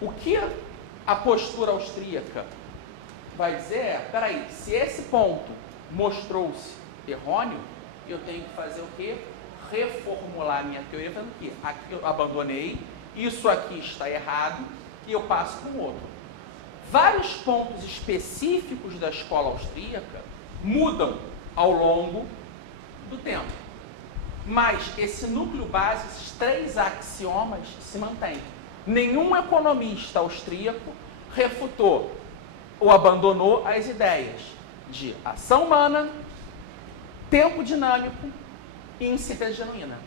O que a postura austríaca vai dizer é, peraí, se esse ponto mostrou-se errôneo, eu tenho que fazer o quê? Reformular a minha teoria, fazendo o quê? Aqui eu abandonei, isso aqui está errado, e eu passo para um outro. Vários pontos específicos da escola austríaca mudam ao longo do tempo. Mas esse núcleo básico, esses 3 axiomas se mantêm. Nenhum economista austríaco refutou ou abandonou as ideias de ação humana, tempo dinâmico e incerteza genuína.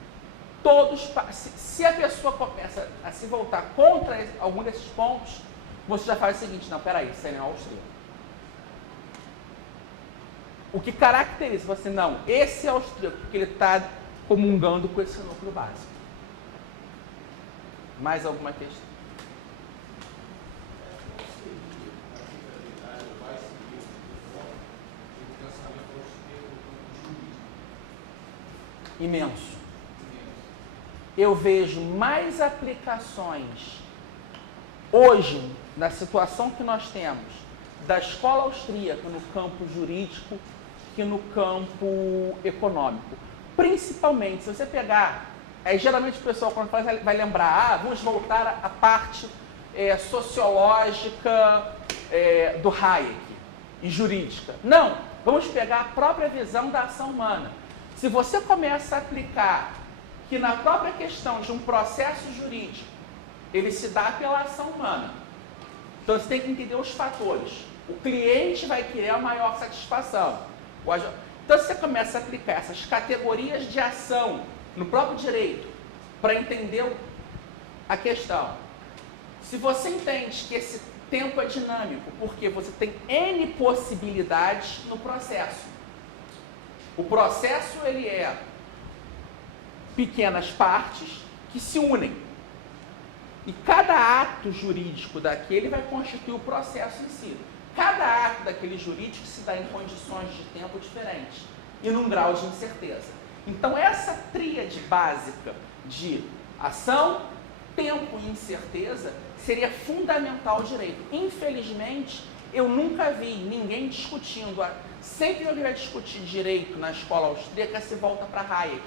Todos, se a pessoa começa a se voltar contra algum desses pontos, você já faz o seguinte, não, peraí, isso aí não é austríaco. O que caracteriza você, não, esse é austríaco, porque ele está comungando com esse núcleo básico. Mais alguma questão? Imenso. Eu vejo mais aplicações hoje, na situação que nós temos, da escola austríaca no campo jurídico que no campo econômico. Principalmente, se você pegar, geralmente o pessoal quando faz vai lembrar, vamos voltar à parte sociológica do Hayek e jurídica. Não, vamos pegar a própria visão da ação humana. Se você começa a aplicar que na própria questão de um processo jurídico, ele se dá pela ação humana. Então você tem que entender os fatores. O cliente vai querer a maior satisfação. Então você começa a aplicar essas categorias de ação no próprio direito para entender a questão. Se você entende que esse tempo é dinâmico, porque você tem N possibilidades no processo. O processo ele é pequenas partes que se unem. E cada ato jurídico daquele vai constituir o processo em si. Cada ato daquele jurídico se dá em condições de tempo diferentes e num grau de incerteza. Então, essa tríade básica de ação, tempo e incerteza seria fundamental ao direito. Infelizmente, eu nunca vi ninguém discutindo, sempre que vai discutir direito na escola austríaca, se volta para Hayek.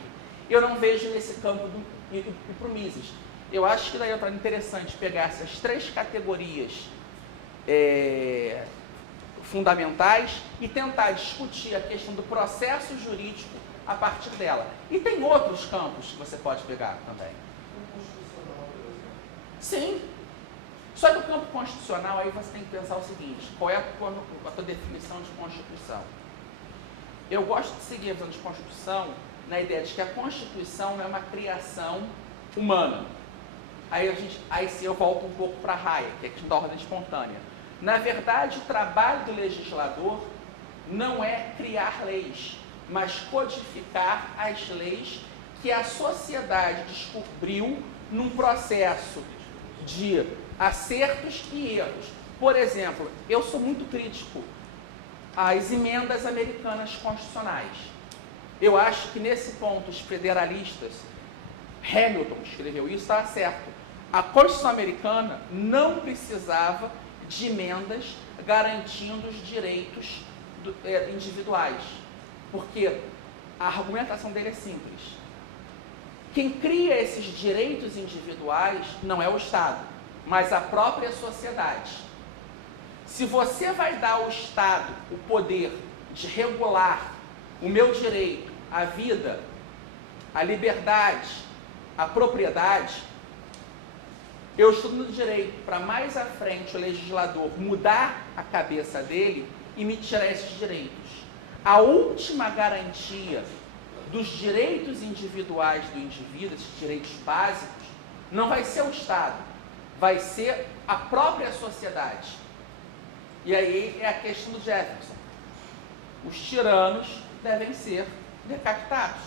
Eu não vejo nesse campo e para o Mises. Eu acho que daí é interessante pegar essas 3 categorias fundamentais e tentar discutir a questão do processo jurídico a partir dela. E tem outros campos que você pode pegar também. Sim. Só que o campo constitucional, aí você tem que pensar o seguinte, qual é a tua definição de Constituição? Eu gosto de seguir a visão de Constituição na ideia de que a Constituição é uma criação humana. Aí sim eu volto um pouco para Hayek, que é a questão da ordem espontânea. Na verdade, o trabalho do legislador não é criar leis, mas codificar as leis que a sociedade descobriu num processo de acertos e erros. Por exemplo, eu sou muito crítico às emendas americanas constitucionais. Eu acho que nesse ponto os federalistas, Hamilton escreveu isso, está certo. A Constituição americana não precisava de emendas garantindo os direitos individuais, porque a argumentação dele é simples. Quem cria esses direitos individuais não é o Estado, mas a própria sociedade. Se você vai dar ao Estado o poder de regular o meu direito à vida, à liberdade, à propriedade, eu estudo no direito para mais à frente o legislador mudar a cabeça dele e me tirar esses direitos. A última garantia dos direitos individuais do indivíduo, esses direitos básicos, não vai ser o Estado, vai ser a própria sociedade. E aí é a questão do Jefferson. Os tiranos devem ser decapitados.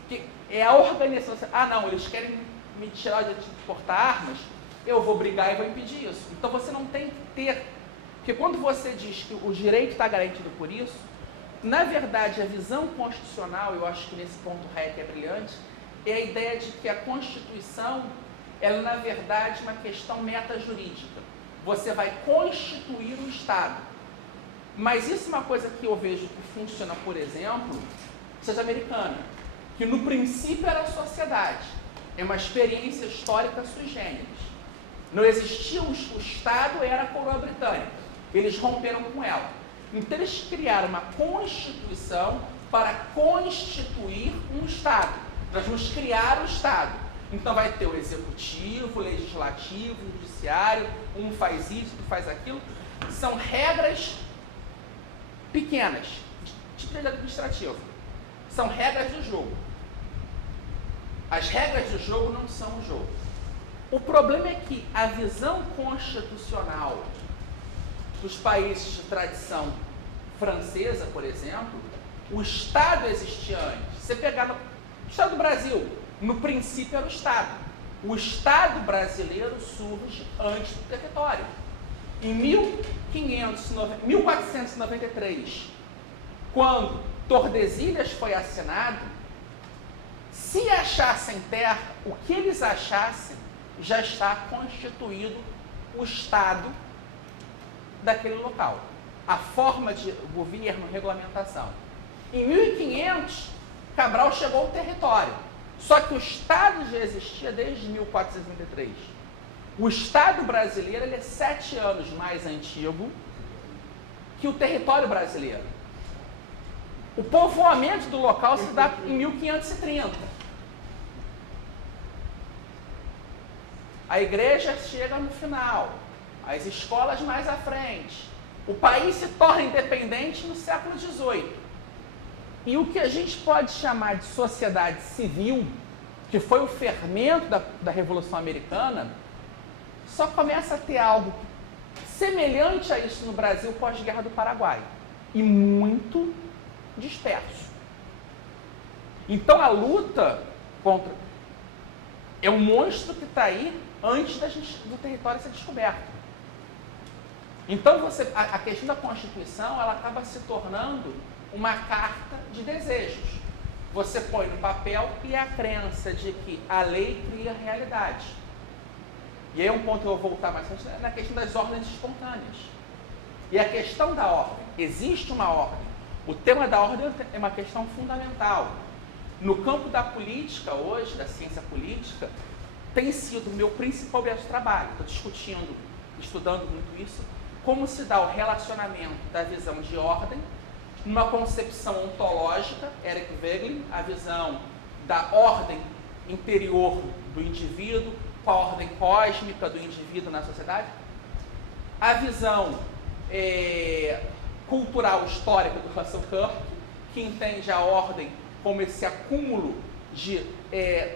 Porque é a organização. Não, eles querem me tirar o direito de portar armas, eu vou brigar e vou impedir isso. Então você não tem que ter. Porque quando você diz que o direito está garantido por isso, na verdade a visão constitucional, eu acho que nesse ponto Hayek é brilhante, é a ideia de que a Constituição ela é, na verdade, uma questão metajurídica. Você vai constituir o Estado. Mas isso é uma coisa que eu vejo que funciona, por exemplo, seja americana, que no princípio era a sociedade. É uma experiência histórica sui generis. Não existia o Estado, era a coroa britânica. Eles romperam com ela. Então eles criaram uma Constituição para constituir um Estado. Nós vamos criar o Estado. Então vai ter o executivo, o legislativo, o judiciário, um faz isso, outro faz aquilo. São regras pequenas, tipo de administrativo. São regras do jogo. As regras do jogo não são o jogo. O problema é que a visão constitucional dos países de tradição francesa, por exemplo, o Estado existia antes. Você pegar no Estado do Brasil, no princípio era o Estado. O Estado brasileiro surge antes do território. Em 1493, quando Tordesilhas foi assinado, se achassem terra, o que eles achassem, já está constituído o Estado daquele local. A forma de governo, regulamentação. Em 1500, Cabral chegou ao território. Só que o Estado já existia desde 1493. O Estado brasileiro ele é 7 anos mais antigo que o território brasileiro. O povoamento do local se dá em 1530. A igreja chega no final, as escolas mais à frente. O país se torna independente no século XVIII. E o que a gente pode chamar de sociedade civil, que foi o fermento da Revolução Americana, só começa a ter algo semelhante a isso no Brasil pós-guerra do Paraguai. E muito disperso. Então a luta contra... é um monstro que está aí antes do território ser descoberto. Então a questão da Constituição ela acaba se tornando uma carta de desejos. Você põe no papel e a crença de que a lei cria realidade. E aí é um ponto que eu vou voltar mais tarde, na questão das ordens espontâneas. E a questão da ordem. Existe uma ordem. O tema da ordem é uma questão fundamental. No campo da política hoje, da ciência política, tem sido o meu principal objeto de trabalho. Estou discutindo, estudando muito isso, como se dá o relacionamento da visão de ordem numa concepção ontológica, Eric Wegelin, a visão da ordem interior do indivíduo, com a ordem cósmica do indivíduo na sociedade, a visão cultural histórica do Russell Kirk, que entende a ordem como esse acúmulo de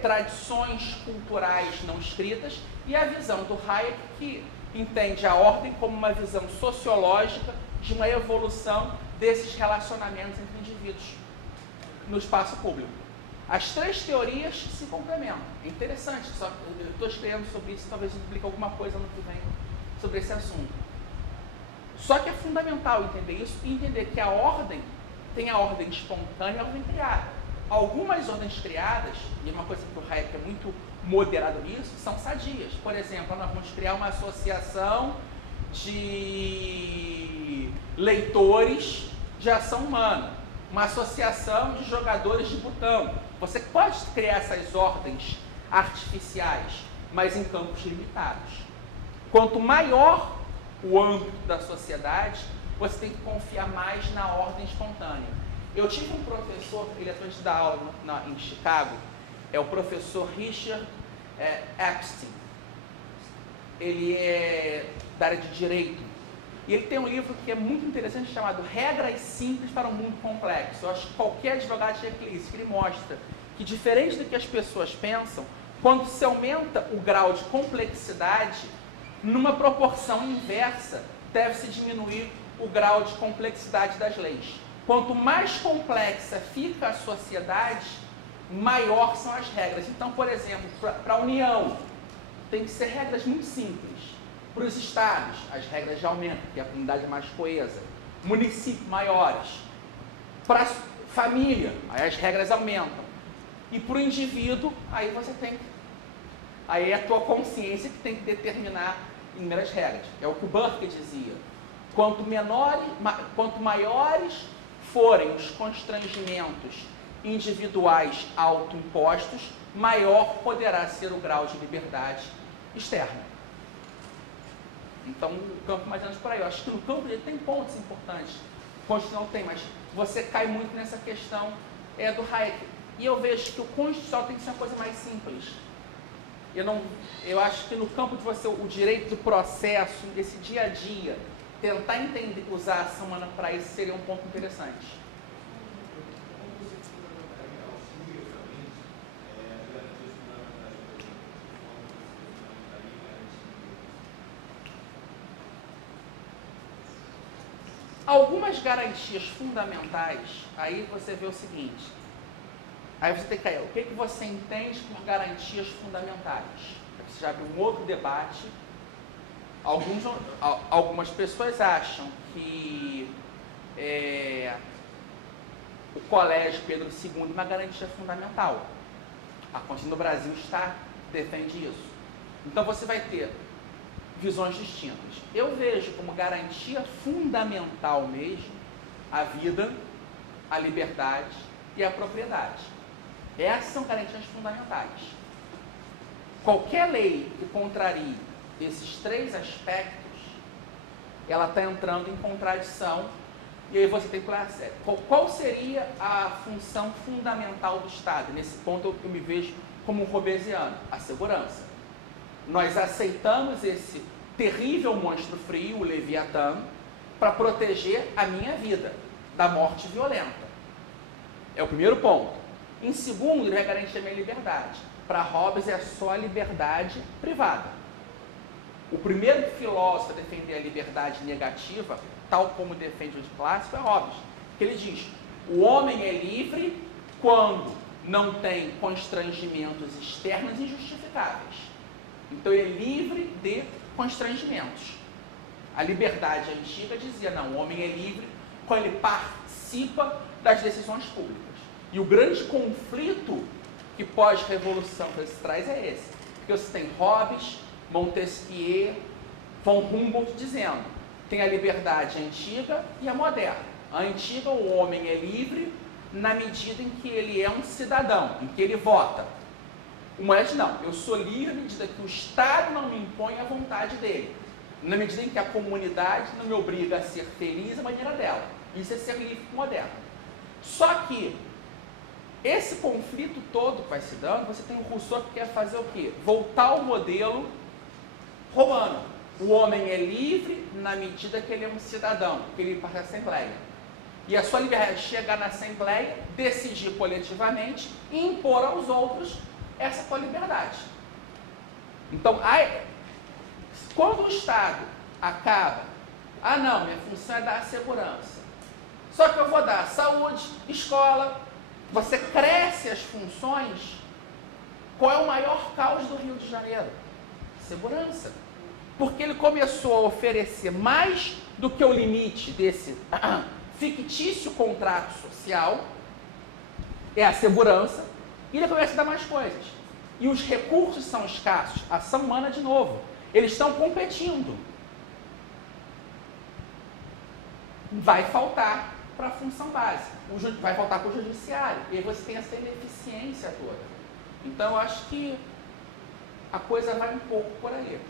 tradições culturais não escritas, e a visão do Hayek, que entende a ordem como uma visão sociológica de uma evolução desses relacionamentos entre indivíduos no espaço público. As três teorias se complementam. É interessante, só que eu estou escrevendo sobre isso, talvez eu publique alguma coisa no que vem sobre esse assunto. Só que é fundamental entender isso e entender que a ordem tem a ordem espontânea e a ordem criada. Algumas ordens criadas, e uma coisa que o Hayek é muito moderado nisso, são sadias. Por exemplo, nós vamos criar uma associação de leitores de ação humana, uma associação de jogadores de botão. Você pode criar essas ordens artificiais, mas em campos limitados. Quanto maior o âmbito da sociedade, você tem que confiar mais na ordem espontânea. Eu tive um professor, ele é antes da aula em Chicago, é o professor Richard Epstein. Ele é da área de Direito. E ele tem um livro que é muito interessante chamado Regras Simples para um Mundo Complexo. Eu acho que qualquer advogado tinha que ler isso, que ele mostra que, diferente do que as pessoas pensam, quando se aumenta o grau de complexidade, numa proporção inversa, deve-se diminuir o grau de complexidade das leis. Quanto mais complexa fica a sociedade, maior são as regras. Então, por exemplo, para a União, tem que ser regras muito simples. Para os estados, as regras já aumentam, porque a comunidade é mais coesa. Municípios maiores. Para a família, aí as regras aumentam. E para o indivíduo, aí você tem que Aí é a tua consciência que tem que determinar inúmeras regras. É o que o Burke dizia. Quanto maiores forem os constrangimentos individuais autoimpostos, maior poderá ser o grau de liberdade externa. Então, o campo mais ou menos por aí. Eu acho que no campo ele tem pontos importantes. Constitucional tem, mas você cai muito nessa questão do Hayek. E eu vejo que o constitucional tem que ser uma coisa mais simples. Eu acho que no campo de você, o direito do processo, desse dia a dia, tentar entender, usar a ação humana para isso seria um ponto interessante. Algumas garantias fundamentais, aí você vê o seguinte, aí você tem que cair, o que você entende por garantias fundamentais? Você já abriu um outro debate. Algumas pessoas acham que o Colégio Pedro II é uma garantia fundamental. A Constituição do Brasil defende isso. Então você vai ter visões distintas. Eu vejo como garantia fundamental mesmo a vida, a liberdade e a propriedade. Essas são garantias fundamentais. Qualquer lei que contrarie esses três aspectos, ela está entrando em contradição, e aí você tem que falar sério. Qual seria a função fundamental do Estado? Nesse ponto eu me vejo como um robesiano, a segurança. Nós aceitamos esse terrível monstro frio, o Leviatã, para proteger a minha vida da morte violenta. É o primeiro ponto. Em segundo, ele vai garantir a minha liberdade. Para Hobbes é só a liberdade privada. O primeiro filósofo a defender a liberdade negativa, tal como defende o clássico, é Hobbes. Que ele diz, o homem é livre quando não tem constrangimentos externos injustificáveis. Então ele é livre de constrangimentos. A liberdade antiga dizia, não, o homem é livre quando ele participa das decisões públicas. E o grande conflito que pós-revolução se traz é esse. Porque você tem Hobbes, Montesquieu, von Humboldt dizendo, tem a liberdade antiga e a moderna. A antiga, o homem é livre na medida em que ele é um cidadão, em que ele vota. O moderno não, eu sou livre na medida que o Estado não me impõe a vontade dele. Na medida em que a comunidade não me obriga a ser feliz à maneira dela. Isso é ser livre moderno. Só que esse conflito todo que vai se dando, você tem o Rousseau que quer fazer o quê? Voltar ao modelo romano. O homem é livre na medida que ele é um cidadão, que ele parte da Assembleia. E a sua liberdade é chegar na Assembleia, decidir coletivamente e impor aos outros essa tua liberdade. Então, quando o Estado acaba, não, minha função é dar segurança. Só que eu vou dar saúde, escola, você cresce as funções. Qual é o maior caos do Rio de Janeiro? Segurança. Porque ele começou a oferecer mais do que o limite desse fictício contrato social, é a segurança, e ele começa a dar mais coisas. E os recursos são escassos. A ação humana, de novo, eles estão competindo. Vai faltar para a função básica. Vai faltar para o judiciário. E aí você tem essa ineficiência toda. Então, eu acho que a coisa vai um pouco por aí.